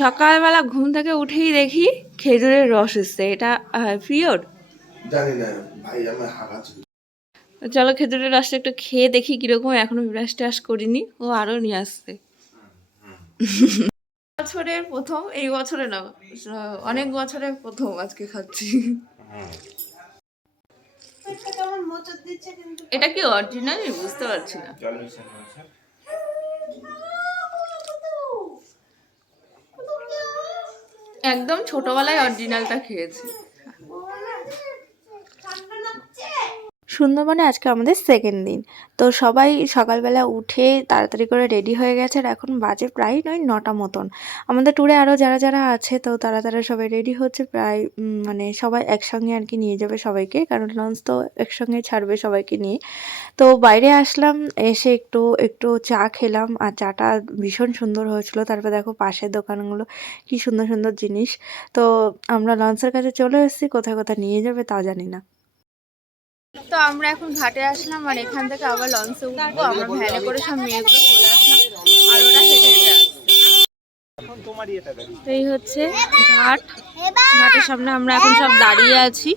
সকালবেলা ঘুম থেকে উঠেই দেখি খেজুরের রস এসছে। এটা পিওর জানি না ভাই, আমার হাগাচ্ছে। চলো খেজুরের রসটা একটু খেয়ে দেখি কিরকম। এখনো ব্রাশ টাশ করিনি, ও আরো নিয়ে আসছে। বছরের প্রথম, এই বছরে না, অনেক বছরের প্রথম আজকে খাচ্ছি। এটা কি অরিজিনাল বুঝতে পারছি না। একদম ছোটবেলায় অরিজিনালটা খেয়েছি। সুন্দরবনে আজকে আমাদের সেকেন্ড দিন। তো সবাই সকালবেলা উঠে তাড়াতাড়ি করে রেডি হয়ে গেছে। আর এখন বাজে প্রায় 9টা মতন। আমাদের ট্যুরে আরও যারা যারা আছে, তো তারা সবাই রেডি হচ্ছে প্রায়, মানে সবাই একসঙ্গে আর কি নিয়ে যাবে সবাইকে, কারণ লঞ্চ তো একসঙ্গে ছাড়বে সবাইকে নিয়ে। তো বাইরে আসলাম, এসে একটু একটু চা খেলাম, আর চাটা ভীষণ সুন্দর হয়েছিল। তারপর দেখো পাশের দোকানগুলো কি সুন্দর সুন্দর জিনিস। তো আমরা লঞ্চের কাছে চলে এসেছি, কোথায় কোথায় নিয়ে যাবে তাও জানি না। তো আমরা এখন ঘাটে আসলাম, আর এখান থেকে আবার লঞ্চে উঠবো। আমরা ভ্যানে করে সব মেয়েগুলো চলে আসলাম, আর ওরা হেঁটে হেঁটে আসছে। এই হচ্ছে ঘাট। ঘাটের সামনে আমরা এখন সব দাঁড়িয়ে আছি,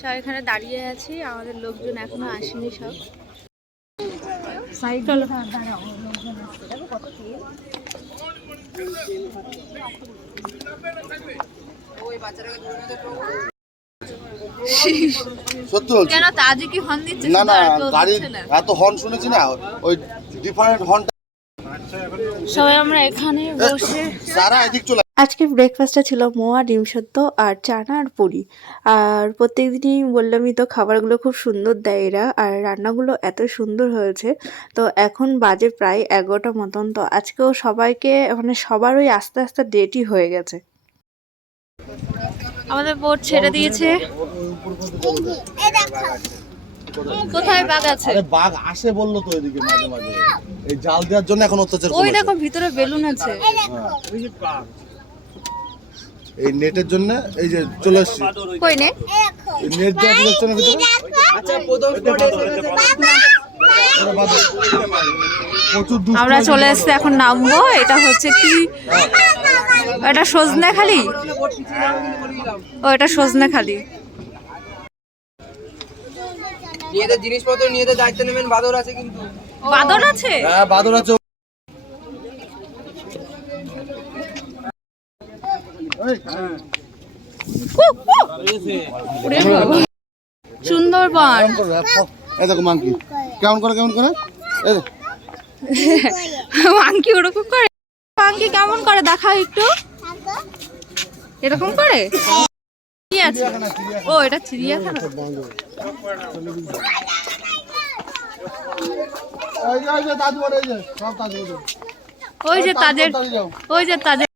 সব এখানে দাঁড়িয়ে আছি। আমাদের লোকজন এখনো আসেনি সব। চলো। সত্যি বলছি, কেন তাজি কি হর্ন দিচ্ছে? না না, গাড়ির এত হর্ন শুনেছি না, ওই ডিফারেন্ট হর্ন। সবাই আমরা এখানে বসে সারা এদিক চলে। আজকে ব্রেকফাস্টটা ছিল মোয়া, ডিম সেদ্ধ আর চানা আর পুরি। আর প্রত্যেকদিনই বললামই তো, খাবারগুলো খুব সুন্দর দেয় এরা, আর রান্নাগুলো এত সুন্দর হয়েছে। তো এখন বাজে প্রায় 11টা মতন। তো আজকেও সবাইকে, মানে সবার ওই আস্তে আস্তে ডেটই হয়ে গেছে। আমাদের বোট ছেড়ে দিয়েছে। কোথায় বাঘ আছে? আরে বাঘ আসে বললো তো এদিকে মাঝে মাঝে, এই জাল দেওয়ার জন্য এখন অত্যাচার ওই করেছে। দেখো ভিতরে বেলুন আছে। এই নেটের জন্য এই যে চলে আসছে। কই নেট? এই নেট দেওয়া যাচ্ছে না ভিতরে। আচ্ছা প্রথম স্পটে আমরা চলে এসেছি, এখন নামবো। এটা হচ্ছে কি, এটা সজনেখালি। ও এটা সজনেখালি। নিজেদের জিনিসপত্র নিজেদের দায়িত্ব নেবেন। বাদর আছে কিন্তু। বাদর আছে? হ্যাঁ বাদর আছে। সুন্দরবন। এই দেখো মাংকি কেমন করে কেমন করে, এই মাংকি ওরকম করে। মাংকি কেমন করে দেখাও একটু। এরকম করে? কি আছে? ও এটা চিড়িয়াখানা। ওই যে তাজের, ওই যে তাজের।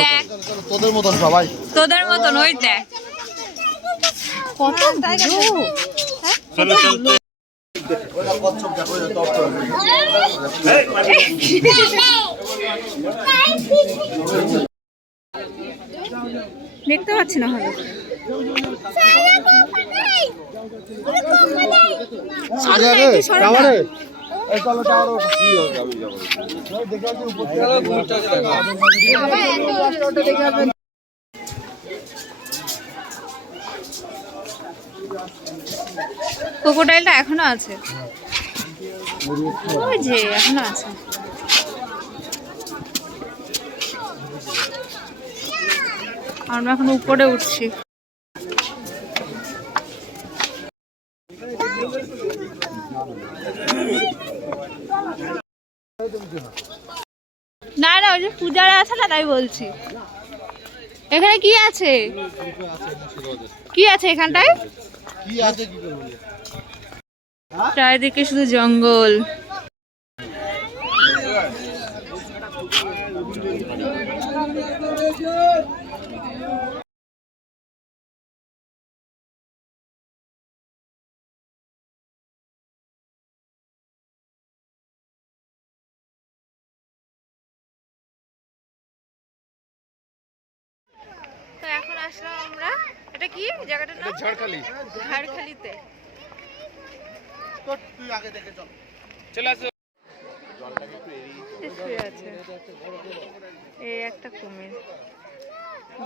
দেখ তোদের মতন সবাই, তোদের মতন। ওই দেখ কত দেখতে পাচ্ছি না ভালো। ক্রোকোডাইলটা এখনো আছে, ওই যে এখনো আছে। আমরা এখন উপরে উঠছি। না না, ওই যে পূজারা আছে না, তাই বলছি। এখানে কি আছে? কি আছে এখানটায়? চারিদিকে শুধু জঙ্গল। তো এখন আসলাম আমরা, এটা কি জায়গাটার নাম? ঝাড়খালি। ঝাড়খালিতে। তুই আগে দেখে চল, চলে আসো। শুয়ে আছে। এই একটা কুমির,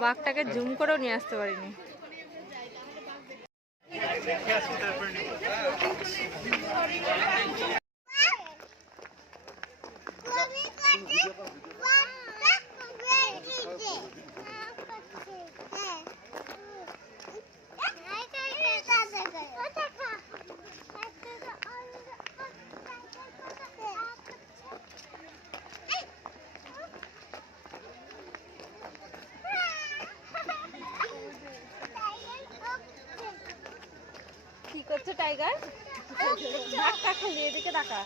বাঘটাকে জুম করেও নিয়ে আসতে পারিনি। কি করছে টাইগার? ধাক্কা খেলি, এদিকে তাকা।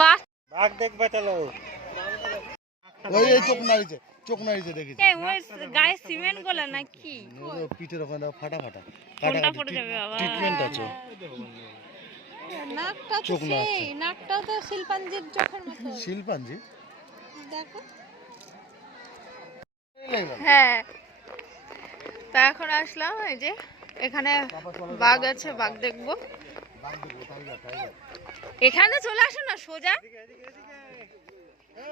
বাহ, বাঘ দেখবে চলো। এই চোখ নাড়িছে দেখেছি। এই ওই গায়ে সিমেন্ট গোলা নাকি? পিঠের ওখানে ফাটা ফাটা কোনটা পড়ে যাবে বাবা? ট্রিটমেন্ট আছে। নাকটা তো চোখ নাড়ছে। সেই, নাকটাও তো শিল্পাঞ্জির চোখের মতো। শিল্পাঞ্জি দেখো। হ্যাঁ, তা এখন আসলাম এই যে এখানে বাঘ আছে, বাঘ দেখবো। এখানে চলে আসো না সোজা।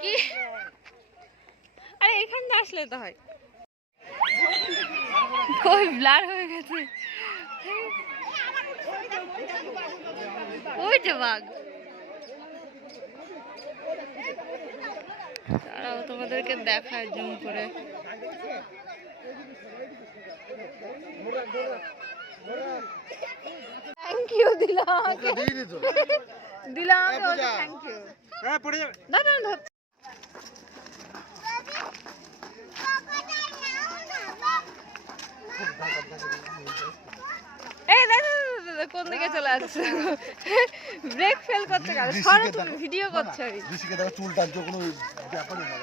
কি আরে এখানে আসলে তো হয়। কই ব্লার হয়ে গেছে। ওই যে বাঘ, তারাও তোমাদেরকে দেখায় জুম করে। থ্যাংক ইউ দিলাম আমাকে, দিলাম আমাকে, থ্যাংক ইউ। হ্যাঁ পড়ে যাবে। না না ধর। এই কোন দিকে চলে আসছে? ব্রেক ফেল করছে কেন? সরো, তুমি ভিডিও করছো। আমি ঋষিকে দেখো চুল টানছে, কোনো ব্যাপারই না।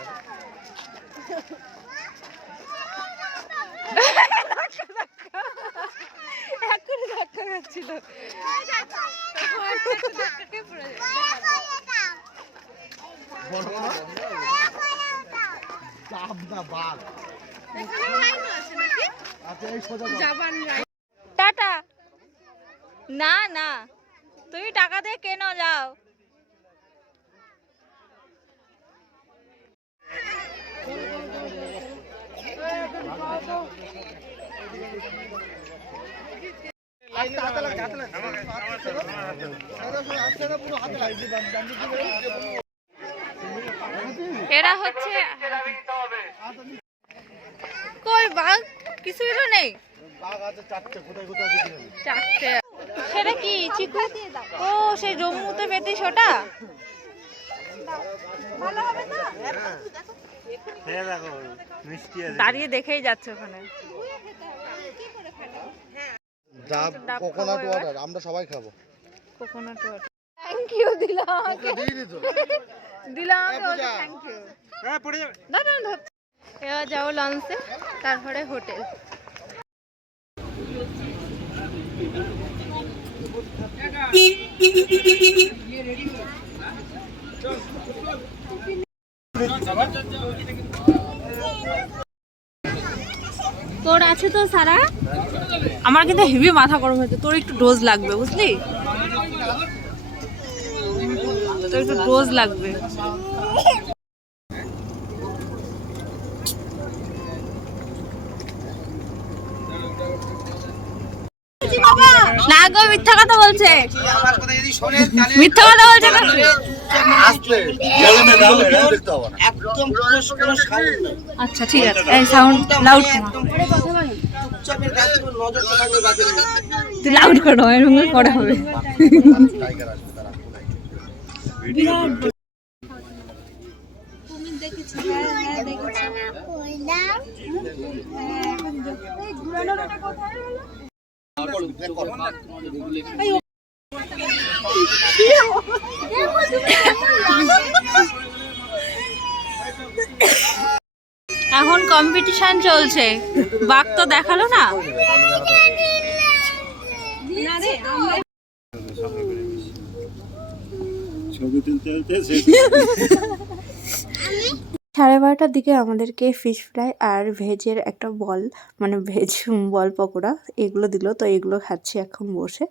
এখনই ধাক্কা খাচ্ছিল। টাটা। না না, তুমি টাকা দিয়ে কেন যাও। এরা হচ্ছে কই বাঘ? কিছুই তো নেই। চারটে। সেটা কি চিকু? ও সেই জম্মুতে পেতিস ওটা? দাঁড়িয়ে দেখেই যাচ্ছে ওখানে। ডাব কোকোনাট ওয়াটার আমরা সবাই খাবো। Coconut water. থ্যাংক ইউ দিলাম আমাকে, দিলাম আমাকে, থ্যাংক ইউ। হ্যাঁ পড়ে যাবে। না না ধর। এবার যাও লঞ্চে, তারপরে হোটেল। তোর আছে তো সারা? আমার কিন্তু হেভি মাথা গরম হয়েছে। তোর একটু ডোজ লাগবে, বুঝলি? তোর একটু ডোজ লাগবে। না গো, মিথ্যা কথা বলছে। আমার কথা যদি শোনেন তাহলে মিথ্যা কথা বলছে কেন? আসলে জলনে দাও, এটা দেখতে হবে না। একদম কোনো সাউন্ড নেই। আচ্ছা ঠিক আছে, এই সাউন্ড লাউড কর। চুপচাপের কাছে কোনো নজর থাকবে বাজে না। তুই লাউড কর, এর মধ্যে পড়া হবে। টাইগার আসবে তারা। এখন কম্পিটিশন চলছে, বাঘ তো দেখালো না। ছবি তুলতে তুলতে 12:30টার দিকে আমাদেরকে ফিশ ফ্রাই আর ভেজের একটা বল, মানে ভেজ বল পকোড়া এগুলো দিল। তো এগুলো খাচ্ছি এখন বসে।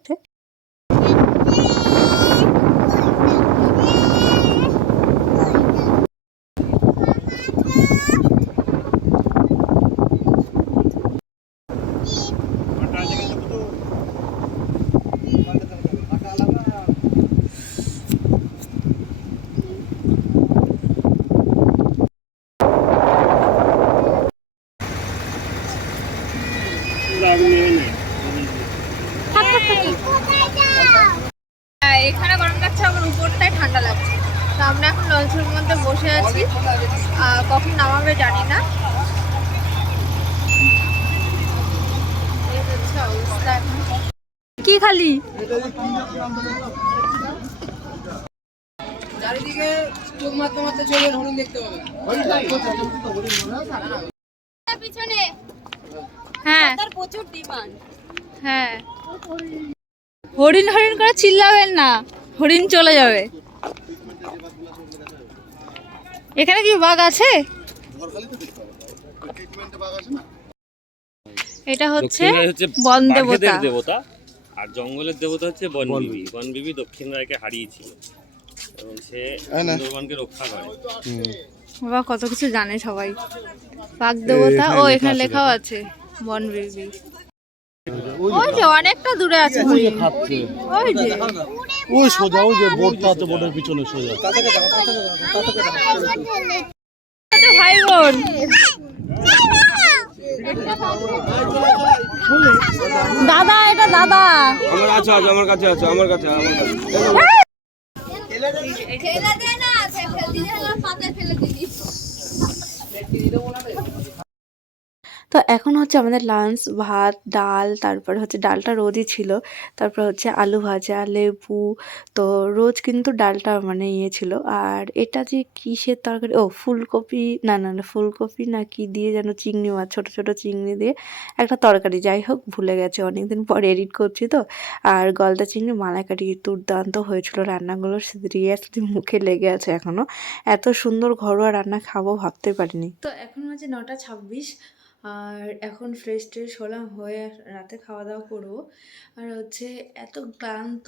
আমরা এখন লঞ্চের মধ্যে বসে আছি, কখন নামাবে জানি না। এই হচ্ছে অবস্থা এখন। কি খালি চারিদিকে চোখ মারতে মারতে চলবেন, হরিণ দেখতে পাবেন। পিছনে হ্যাঁ প্রচুর ডিমান্ড। হ্যাঁ, হরিণ হরিণ করে চিল্লাবেন না, হরিণ চলে যাবে। এখানে কি বাঘ আছে? এটা হচ্ছে বন দেবতা। দেবতা আর জঙ্গলের দেবতা হচ্ছে বনবিবি। বনবিবি দক্ষিণ রায়কে হারিয়েছিল এবং সে সুন্দরবনকে রক্ষা করে। বাবা কত কিছু জানে সবাই। বাঘ দেবতা, ও এখানে লেখাও আছে বনবিবি। ওই যে অনেকটা দূরে আছে হরিণ। ওই যে ওই সোজা, ওই যে বোর্ডটা আছে, বোর্ডের পিছনে সোজা। ভাই বোন দাদা, এটা দাদা। আমার কাছে আছে, আমার কাছে আছে, আমার কাছে। ফেলে দে না, ফেলে দিলে পাতা ফেলে দিবি। তো এখন হচ্ছে আমাদের লাঞ্চ, ভাত, ডাল, তারপরে হচ্ছে ডালটা রোজই ছিল, তারপর হচ্ছে আলু ভাজা, লেবু। তো রোজ কিন্তু ডালটা মানে ইয়ে ছিল। আর এটা যে কিসের তরকারি, ও ফুলকপি, না না না ফুলকপি না কি দিয়ে যেন, চিংড়ি মাছ, ছোটো ছোটো চিংড়ি দিয়ে একটা তরকারি, যাই হোক ভুলে গেছে, অনেকদিন পর এডিট করছি তো। আর গলদা চিংড়ি মালাইকারি, দুর্দান্ত হয়েছিল রান্নাগুলো, সিরিয়াসলি মুখে লেগে আছে এখনও। এত সুন্দর ঘরোয়া রান্না খাবো ভাবতে পারিনি। তো এখন হচ্ছে 9:26, আর এখন ফ্রেশ ট্রেশ হলাম, হয়ে রাতে খাওয়া দাওয়া করবো। আর হচ্ছে এত ক্লান্ত,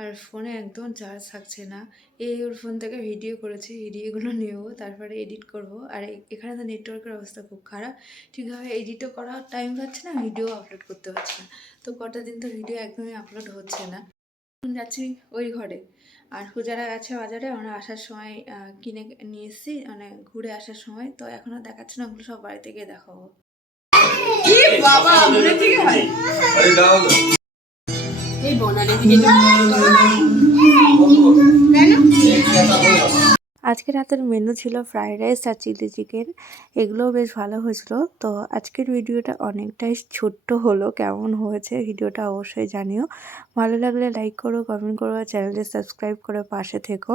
আর ফোনে একদম চার্জ থাকছে না। এই ওর ফোন থেকে ভিডিও করেছি, ভিডিওগুলো নেব, তারপরে এডিট করব। আর এখানে তো নেটওয়ার্কের অবস্থা খুব খারাপ, ঠিকভাবে এডিটও করার টাইম পাচ্ছে না, ভিডিও আপলোড করতে পারছি না। তো কটা দিন তো ভিডিও একদমই আপলোড হচ্ছে না। এখন যাচ্ছি ওই ঘরে। আর পূজারা গেছে বাজারে, আমরা আসার সময় কিনে নিয়ে এসেছি, মানে ঘুরে আসার সময়। তো এখনও দেখাচ্ছে না, ওগুলো সব বাড়িতে গিয়ে দেখাবো। আজকে রাতের মেনু ছিল ফ্রাইড রাইস আর চিলি চিকেন, এগুলোও বেশ ভালো হয়েছিল। তো আজকের ভিডিওটা অনেকটাই ছোট্ট হলো, কেমন হয়েছে ভিডিওটা অবশ্যই জানিও। ভালো লাগলে লাইক করো, কমেন্ট করো, চ্যানেলটি সাবস্ক্রাইব করে পাশে থেকো।